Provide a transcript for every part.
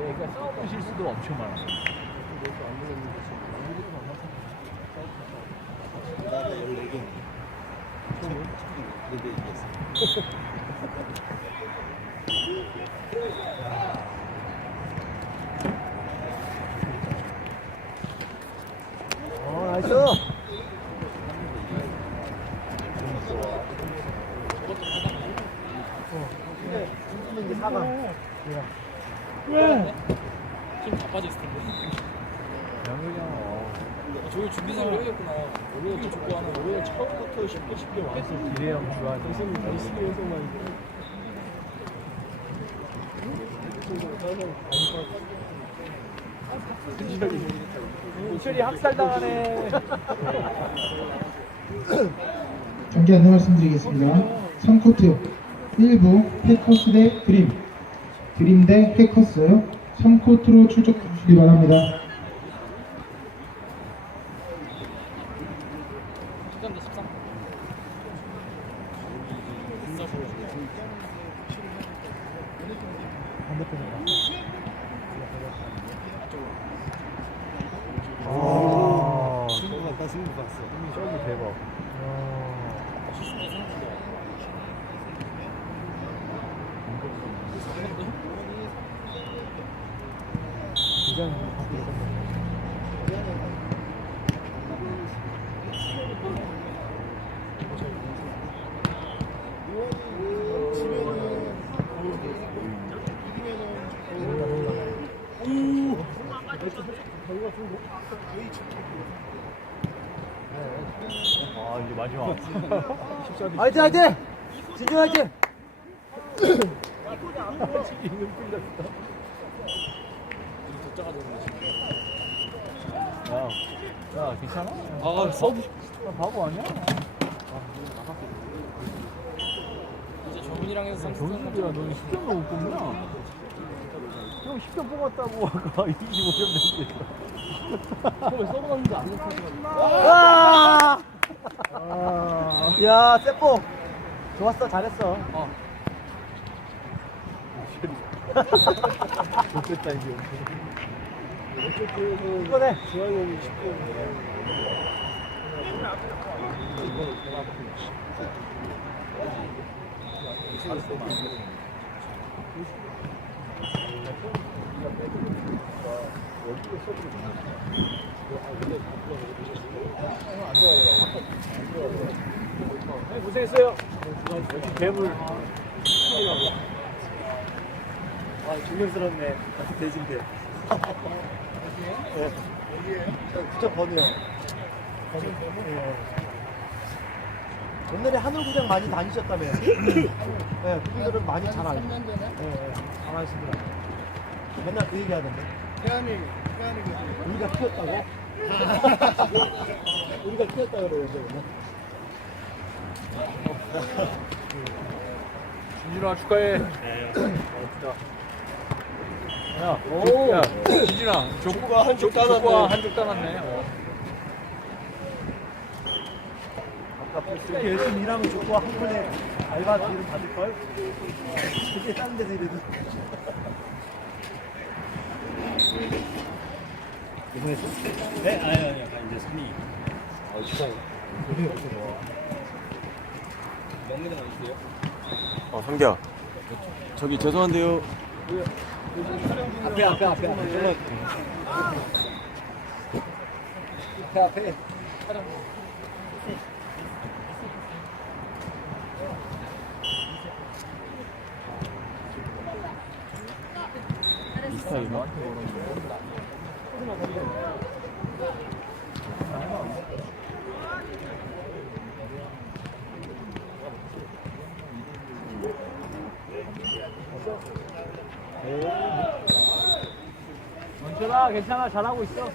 그러니까 싸우는 실수도 엄청 많아. 나가 14개. 근데 이겼어. 나이스. 근데 이게 4강. 왜? 힘다 빠져있을 텐데. 영근이 형. 저기 준비생활 해야겠구나. 우리가 족구 하는 거. 우리가 처음부터 쉽게 왔어. 기대 형 좋아하는. 열심히해서만 은철이 학살당하네. 경기 안내 말씀드리겠습니다. 3코트 1부 해커스 대 드림 대 해커스 3코트로 출격 주시기 바랍니다. 13대 13. 승부 봤다 승부 봤어. 저기 대박. 아 이제 마지막. 화이팅 화이팅. 진주 화이팅. 야 괜찮아? 아, 서브. 나 바보 아니야? 이제 정훈이랑 해서 30분 정수야 너는 10점을 못 뽑나? 형 10점 뽑았다고 아까 25점 냈는데. 왜 서브 갔는데 안 됐어? 와. 아. 야 세포. 좋았어 잘했어. 좋겠다 이제. 이거네. 주환이 형이 쉽게 고생했어요. 역시 괴물. 존경스럽네. 같은 돼지인데. 네. 진짜 번이요. 옛날에 하늘구장 많이 다니셨다며. 네, 그분들은 많이 잘 알죠. 네, 잘 아시더라고요. 맨날 그 얘기 하던데. 우리가 키웠다고? 우리가 키웠다 그래요, 맨날. 진준아 축하해. 야, 진준아 족구가 한쪽 따놨네. 이렇게 열심히 일하면 좋고 한 번에 알바 비를 받을걸? 그게 다른 데서 이래도 네? 아니요. 이제 선이. 명민은 어디세요? 성기야. 저기 죄송한데요. 앞에 인스타인가? 원철아 괜찮아 잘하고 있어.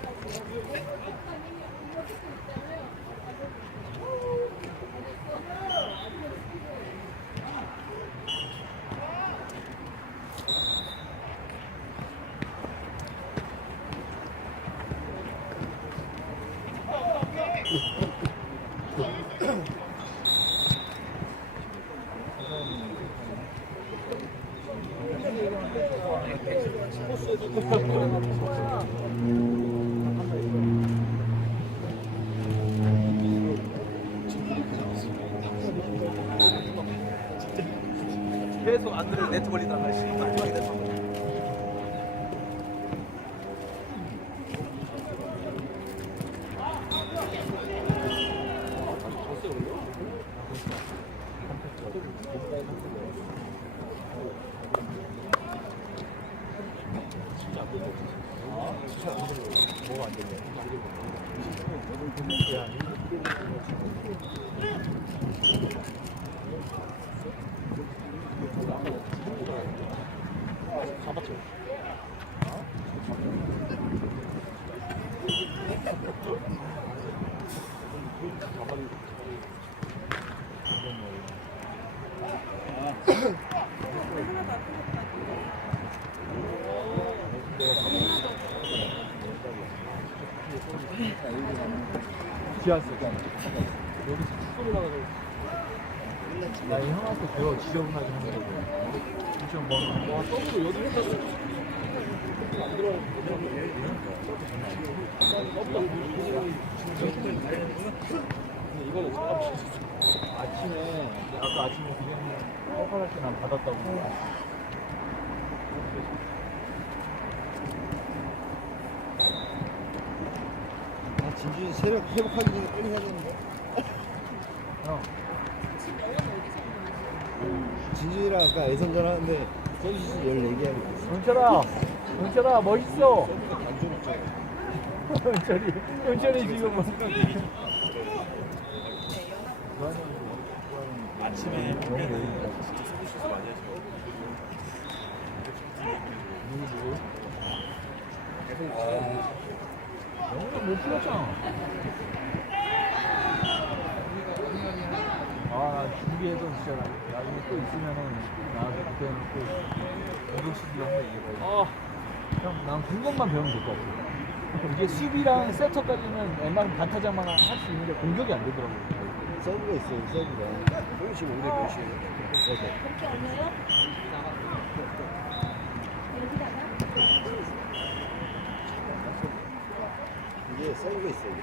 코스 계속 안 들어 네트 걸리다가 마지막에 됐어. 지하철 여기서 축구를 나가서 나이 형한테 배워 지저분하게 하는 거고 지금 뭐 더블로 여기 했다 안 들어 이거는 아침에 아까 아침에 그냥 헛갈할 때난 받았다고 진준이 새벽 회복하기 전에 빨리 해야 되는데. 형 진준이랑 아까 예선전 하는데 선수 14개 하고 은철아 멋있어 안좀 있죠. 은철이 지금 뭐 아침에 너무 내리니까 실수 많이 해서 영웅은 못 풀었잖아. 아, 준비해서 진짜 나중에 또 있으면은 나한테 그때는 또 공격수비를 한번 얘기해봐. 형, 난 그것만 배우면 될 것 같아. 이게 수비랑 세터까지는 웬만하면 반타작만 할 수 있는데 공격이 안 되더라고. 서브가 있어요, 서브가. 형이 지금 올해 몇이에요? 그렇게 어려요? 여기다가? 이게 서브가 있어요.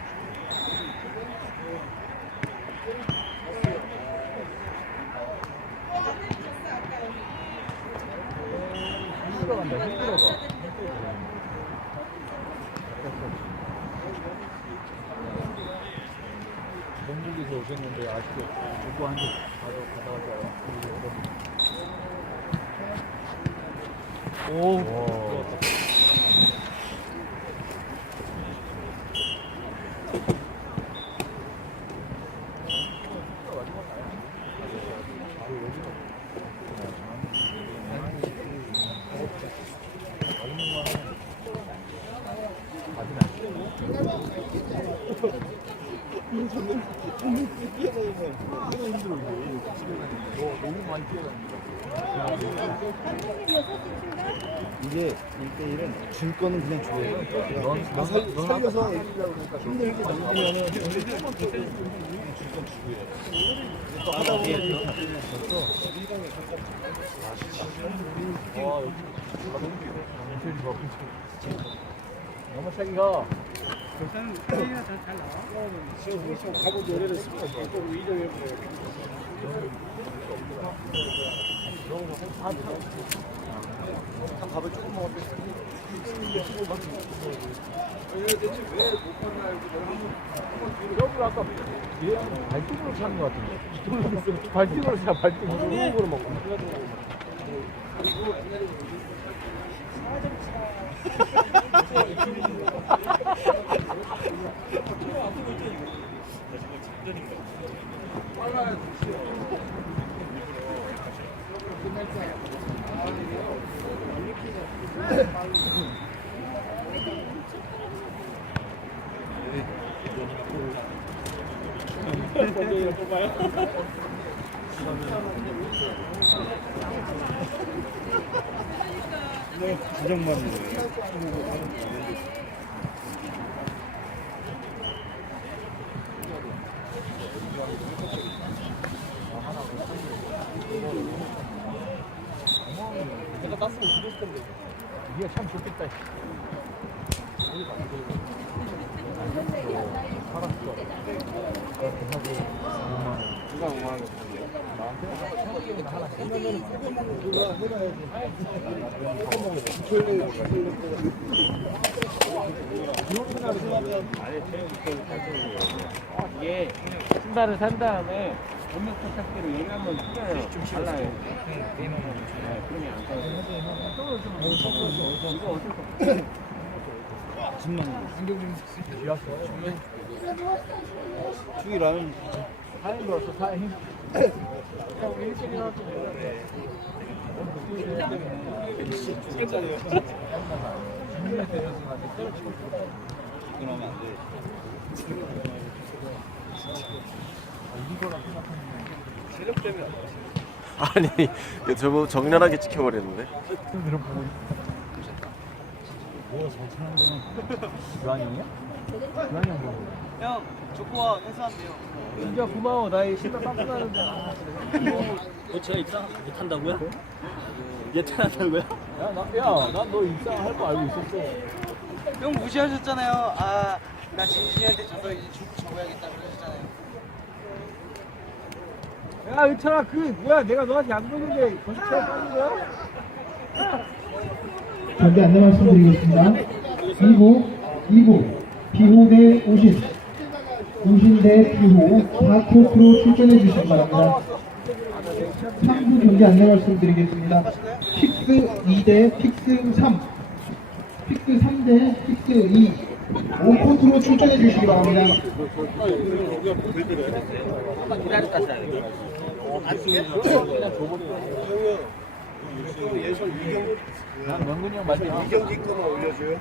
힘들어간다, 힘들어가. 전북에서 오셨는데 아쉽게 축구 한개 가져가자요. 오. 너무 많이 뛰어다니니까. 이게 1대1은 줄 거는 그냥 줘요. 넌 살려서 힘들게 넘기면은 조금만 더 줄건 주고요. 또 하다 보면 와, 여기 너무 세게 가. 지금 가고 노래를 쓰고 또 이정해 보여요. 한 밥을 조금 먹었대. 여기 아까 얘 발등으로 차는 것 같은데. 발등으로 차, 발등으로 먹고. 부정만 내가 땄으면 그랬을 텐데. 이게 참 좋겠다. 팔았어. 그렇게 하고 5만 원. 누가 5만 원. 나한테 천원이나 하나씩. 이게 신발을 산 다음에 전면 세탁기를 여기 한번 풀어요. 달라요. 그러면 안 써요. 이거 어쩔 수 없어. 비왔어. 중이 라면 사인 넣었어, 사인. 그러면 안 돼. 체력 때문에 아니 이거 저거 정렬하게 지켜버렸는데. 뭐가 잘 치는 거는 주한형이야? 주한형 뭐? 형 조코와 회수한대요. 진짜 고마워. 나이 신발 빵꾸 나는데. 제가 입사 못한다고요? 예찬한다고요? 야, 난 너 입상할 거 알고 있었어. 형 무시하셨잖아요. 아, 나 진진이한테 져서 이제 조코 접어야겠다 그러셨잖아요. 야, 의찬아, 뭐야? 내가 너한테 양보했는데 벌써 체력 빠진 거야? 경기 안내 말씀드리겠습니다. 2부 비호 대 우신, 우신 대 비호 4코트로 출전해 주시기 바랍니다. 3부 경기 안내 말씀드리겠습니다. 픽스 2 대 픽스 3, 픽스 3 대 픽스 2, 5코트로 출전해 주시기 바랍니다. 난 명근이 형 말대 이경기 거만 올려줘요.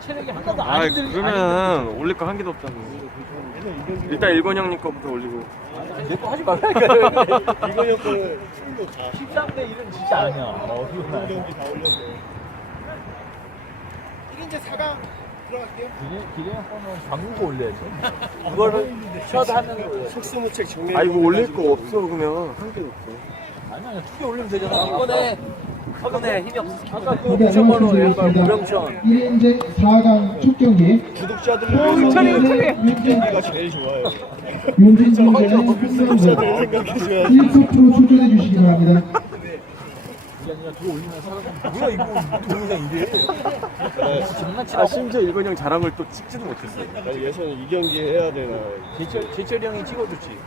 체력이 하나도 아 안 들리. 그러면 올릴 거 한 개도 없잖아. 일단 일권 형님 거부터 올리고. 내거 하지 말라니까. 이거 형 거는 충도 다. 13대 1은 진짜 아니야. 어디로 나? 경기 다 올려줘요. 이게 이제 4강 들어갈게요. 기대형 거는 광고 올려야지. 그거를 셔드 하면 올려. 속수무책 정리. 아 이거 올릴 거 없어 그러면 한 개도 없어. 아니야, 2개 올리면 되잖아. 이번에 힘이 없어. 아까 그 경기 안내 부천번호 얘가 말씀드리겠습니다. 고명천. 1인제 4강 첫 경기 구독자들 윤진가 제일 좋아요. 윤진 선수는 구독자들 생각해줘야 1코트로 출전해 주시기 바랍니다. 이게 아니라 들어 올리면 사람 뭐야 이거 동영상 이래. 장난치라고? 아 심지어 일권 형 자랑을 또 찍지도 못했어. 예선은 이 경기 해야 되나. 제철이 형이 찍어줬지.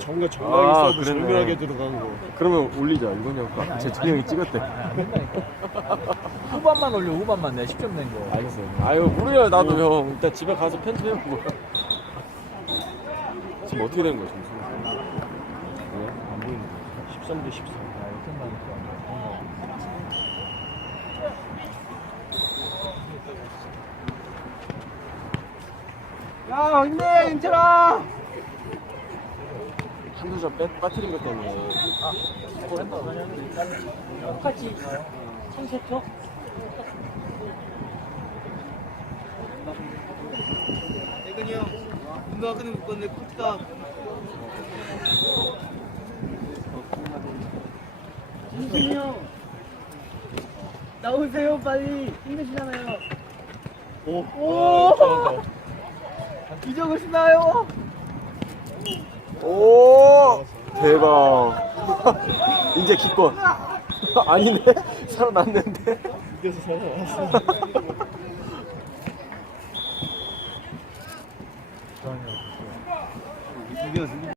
정말 아, 정말 있어도 그러네. 절묘하게 들어간 거. 그러면 올리자 일권 형 거. 제 형이 찍었대. 안 된다니까. 후반만 올려, 후반만. 내가 10점 낸 거. 알겠어. 아유 모르요 나도 형. 일단 집에 가서 편집해 보고. 지금 어떻게 된 거야 점수? 안 보이는데. 13대 14. 아, 이렇게 많으니까. 야, 힘내, 인철아! 한두 점 빠뜨린 것 때문에. 똑같이 참새표? 대근이 형, 운동화 끈을 묶었는데 코트가. 진진이 형! 나오세요, 빨리! 힘내시잖아요. 오! 이적을 신나요? 오 대박. 이제 기권. 아니네 살아났는데. 이겨서 살아났어. 주한이 형. 이겨.